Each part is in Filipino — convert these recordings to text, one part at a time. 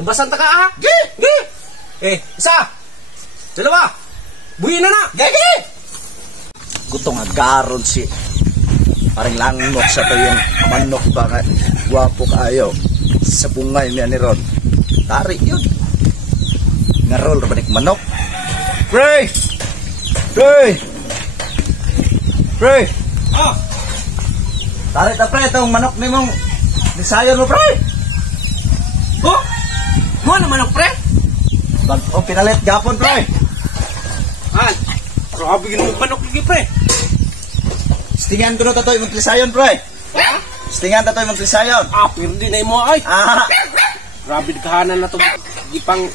Tubasan ta ka ha? Gi! Gi! Isa! Dalawa! Buhi na na! Gi! Gutong agaron si paring langnok sa to yung manok ba nga guwapo kayo sa bungay niya ni Ron. Tari yun. Ngarol rabanik manok. Pre! Pre! Pre! Ah! Tari ta pre, itong manok ni mong nisayon mo pre! Oh! Mo naman ang pre? Bag o pinalit gapon pre! Han! Grabe yun ang manok lagi pre! Stingan ko na tatoy mong nisayon pre! Ha? Stingan tatoy mong nisayon! Ah, pero di na mo ay! Ah! Grabe kahanan na to. Gipang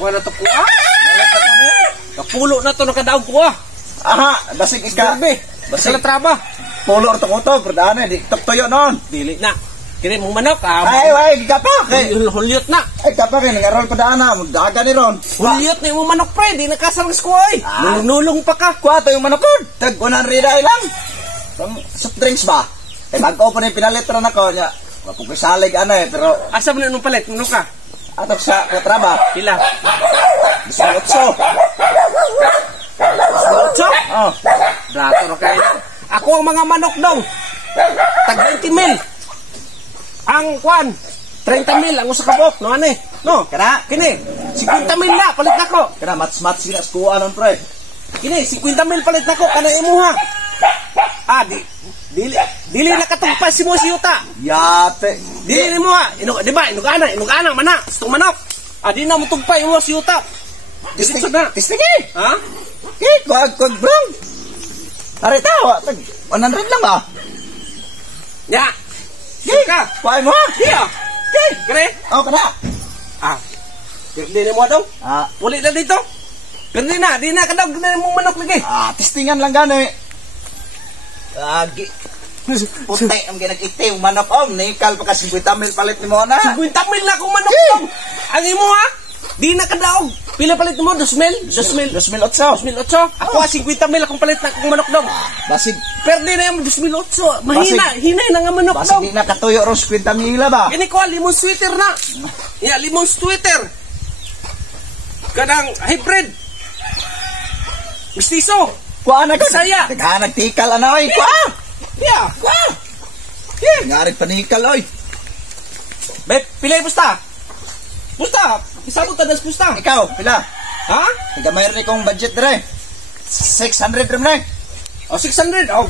kuha na to kuha. Dalat na ko na! Kapulo na to nakadaog kuha. Aha! Basig iska! Grabe! Basig! Basig traba. Pulo or tukuto, perdaan di tuktoyo noon! Dili na. Kini mong manok Ay, gapa! Hulyot na. Ay, gapa kayo, nangarol pa daan na, magdaga ni Ron! Hulyot na yung manok pre. Di nakasarang ko ay. Nulong pa ka. Kuha to yung manok ko! Tag 100 ay lang! Pang soft drinks ba? Eh, bago pa na yung pinalitran ako niya. Mapupisalig pero Asa mo na nung palit? Ano ka? atok sa katraba. Pila? 18. Oh. Dato na kayo. Ako ang mga manok dong. Tag 20 mil. Ang kwan. 30 mil ang usa ka bok. No, ane? No? Kana? Kini. 50 mil na. Palit na ko. Kana, mats-mats sila sa kuha nun, pre. Kini. 50 mil palit na ko. Kana imo ha. Ah, dili na katungpas si mo si Yuta. Yate. Dili mo ha. Di ba? Inugana. Mana. Gustong manok. Ah, di na mo tugpay mo si Yuta. Distik na. Tistiki. Ha? Kuag, bro. Ari tawa. 100 lang ba? Ya. Ka. Kuhay mo ha? Iya. Kere. Oh, kana. Ah. Di mo dong. Ah. Uli na dito. Pero di na kadaog na mong manok lagi. Ah, testingan lang gani. Lagi. Puti ang ginag-iti yung manok om. Nikal pa ka 50 mil palit ni mo na. 50 mil na akong manok dong. Ang imo ha? Di na kadaog. Pila palit mo? 2 mil? 2 mil. 2,800. 2,800? Ako 50 mil akong palit na akong manok dong. Basig. Pero di na yung 2,800. Mahina. Hinay na nga manok Basig dong. di na katuyo ron 50 mil ba? Kini ko limon sweater na. Ya, limon sweater. Kadang hybrid. Mistiso. Kuha na ka. Bisaya. Nagtikal na oy. Kuha. Yeah. Kuha. Ngarit panikal oy. Bet, pilay pusta. Pusta. Isabot ka das pusta. Ikaw, pila? Ha? Nagamayroon ni kong budget dre. 600 rin na. O 600. Oh.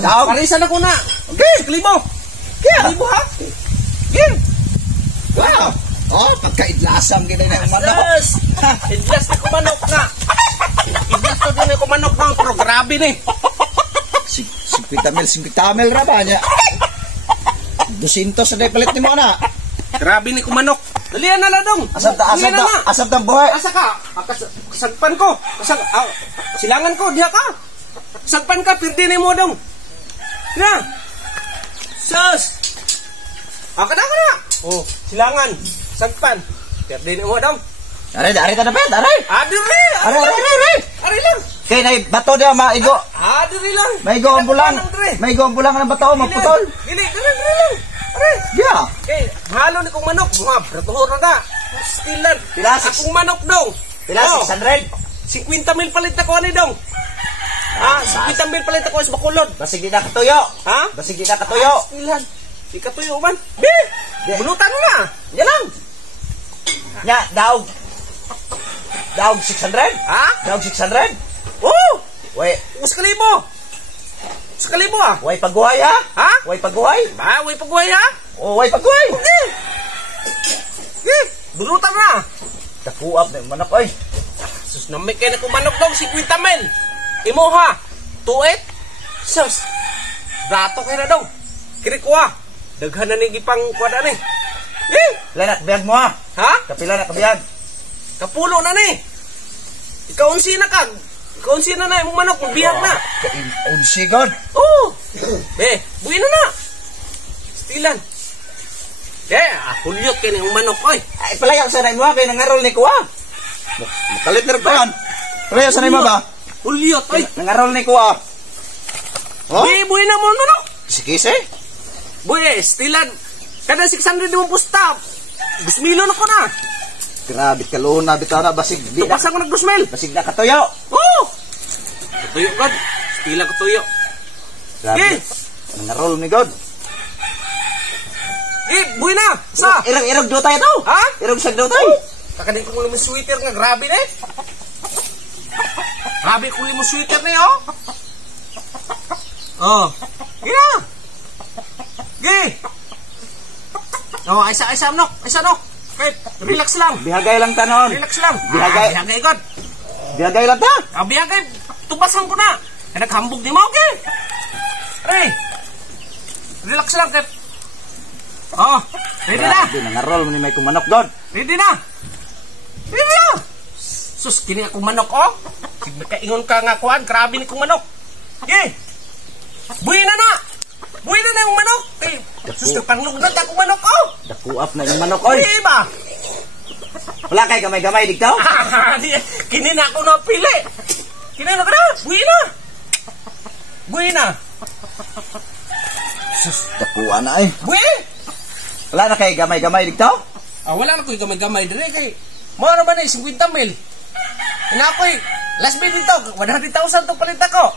Daog. Parisan ako na. Okay. 1,000. Kaya. 1,000 ha? Yeah. Wow. Oh, pagkaidlasang gina na yung manok. Yes. Idlas na ko manok na. Idlas na din ako manok na. Pero grabe ni. 50 mil ra ba niya? 200 sa palit ni mo na. Grabe ni ko manok. Dalian na dong. Asab ta buhay. Asa ka? Kasagpan ko. Silangan ko, diha ka. Kasagpan ka, pirdi ni mo dong. Na. Sus. Kada. Oh, silangan. Sagpan. Pirdi ni mo dong. Ari ta na pet, ari. Ari lang. Kay nay bato dia maigo. Ari lang. Maigo ang bulang. Maigo ang bulang ng bato maputol. Dili lang. Ari. Yeah. Okay, halo ni kong manok. Mga bratuhor na ka. Stilan. Akong manok dong. Pila 600. 50 mil palit na ko ani dong. 50 mil palit ako sa Bacolod. Basig di na katuyo. Ha? Basig di na katuyo. Stilan. Di katuyo man. Bulutan na. Yan lang. Nya, daog 600? Ha? Daog 600? Oh! Way, Sa kalibo ah. way paguhay ha? Ha? Way paguhay? Way pagway ha? Oh, way paguhay. Bulutan na. Tapuap na yung manok oy. Sus, namik kayo na kung manok dong, 50 mil. Imo ha? 2,8? Sus. Brato kayo na dong. Kiri ko ha. Daghan na ni gipang kwada ni. Pila na kabiyag mo ha? Ha? Kapila na kabiyag. Kapulo na ni. Ikaw unsi na kag. Ikaw unsi na na imong manok, bihag na. Unsi god. Oh. Buwi na na. Stilan. Hulyot kayo ng manok oy. Ay, palayaw sa nain mo ha, kayo nangarol ni kuha. Makalit na rin pa yan. Palayaw sa nain mo ba? Hulyot oy. Nangarol ni kuha. Oh? Buwi na mo manok. Sikise? Buwi, stilan. Kada 600 mo pusta. 2,000 ako na. Grabe kaluna bitaw na basig di na. Tubasan ko ng 2,000. Basig na katuyo. Oo. Katuyo god. Pila katuyo. Grabe. Eh. Nangarol ni God. Buhay na. Sa. Irog do tayo to. Ha? Irog sa do tayo. Kakanin ko muli mo sweater nga. Grabe na eh. Grabe ko muli mo sweater na eh, oh. Oh. Gina. Gi. Oh, aysa no. Okay, relax lang. Bihagay lang tanon. Relax lang. Bihagay. Bihagay god. Bihagay lang ta. Bihagay. Tubasan ko na. Naghambog di mo, okay? Hey. Relax lang, Kep. Oh, ready na. Grabe nangarol ni may kumanok God. Ready na. Ready na. Sus, kini akong manok, oh. Kaingon ka nga kuhan, grabe ni kong manok. Okay. Buhay na na. Buhay na yung manok. Eh, sus, panglugdan akong manok, oh. Dakuap na yung manok oy. Buhay ba? Wala kay gamay-gamay digtaw. Kini na ako napili. Kini na ka na. Buhay na. Buhay na. Sus, dakuan na ay. Buhay. Wala na kay gamay-gamay digtaw. Wala na ko'y gamay-gamay dire kay. Mo naman eh, 50 mil. Ina ko'y, last bid dito, 100,000 to palit ako.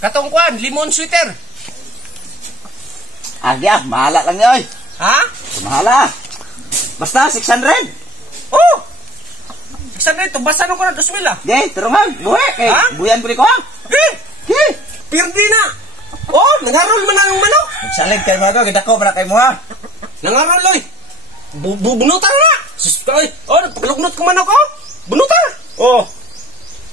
Katong kuan, limon sweater. Agya, mahala lang yoy. Ha? Mahala. Basta 600. Oh! 600, tumbasan ko na 2,000 ah. Ge, turungan, buhay. Kay Ha? buyan ko ni ko. Eh! Ge, Pirdi na! Oh, nangarol man ang manok. magsalig kay mo do, gidako para kay mo ha. Nangarol, oy. Bunutan na! Sus, oy. Oh, nagpalugnot ko manok, oh. Bunutan! Oh.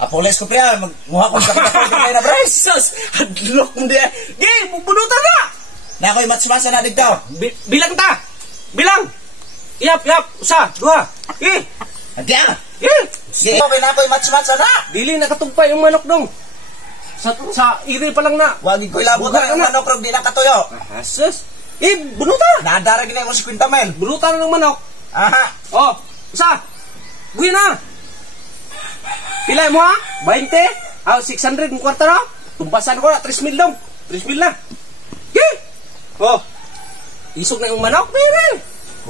Apoles ko priya, magmuha ko sa kay na bres. Sus, hadlok mo diya. Ge, bunutan na! Na ko'y match-match na digtaw. Bilang ta! Bilang! Yap! Usa, dua. Agya. Si Ge, na ko'y match-match na. dili nakatumpay yung manok dong. Sa iri pa lang na. Wagi ko'y labot Buka na yung na. manok rog di na katuyo. Sus. Bunuta. Nadara gina mo 50 mil. Bunuta na ng manok. Aha. Oh, isa. Buwi na. Pilay mo ha? 20? 600 ng kwarta na. Tumbasan ko na. 3,000 dong. 3,000 na. Okay. Oh. Isog na yung manok. Meron.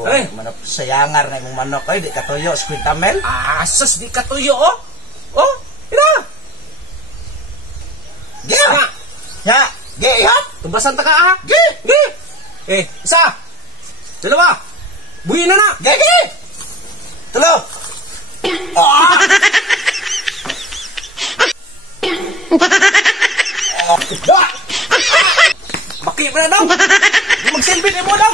Ay. Manok sayangar na yung manok ay di katuyo 50 mil. Sus. Di katuyo oh. Oh. Ina. Ge. Nga. Ya, ge ha. Tumbasan ta ka ha? Ge. Isa. Dalawa. Buwi na na. Ge. Tulo. Baki mo na daw. Di mag-selfie mo daw.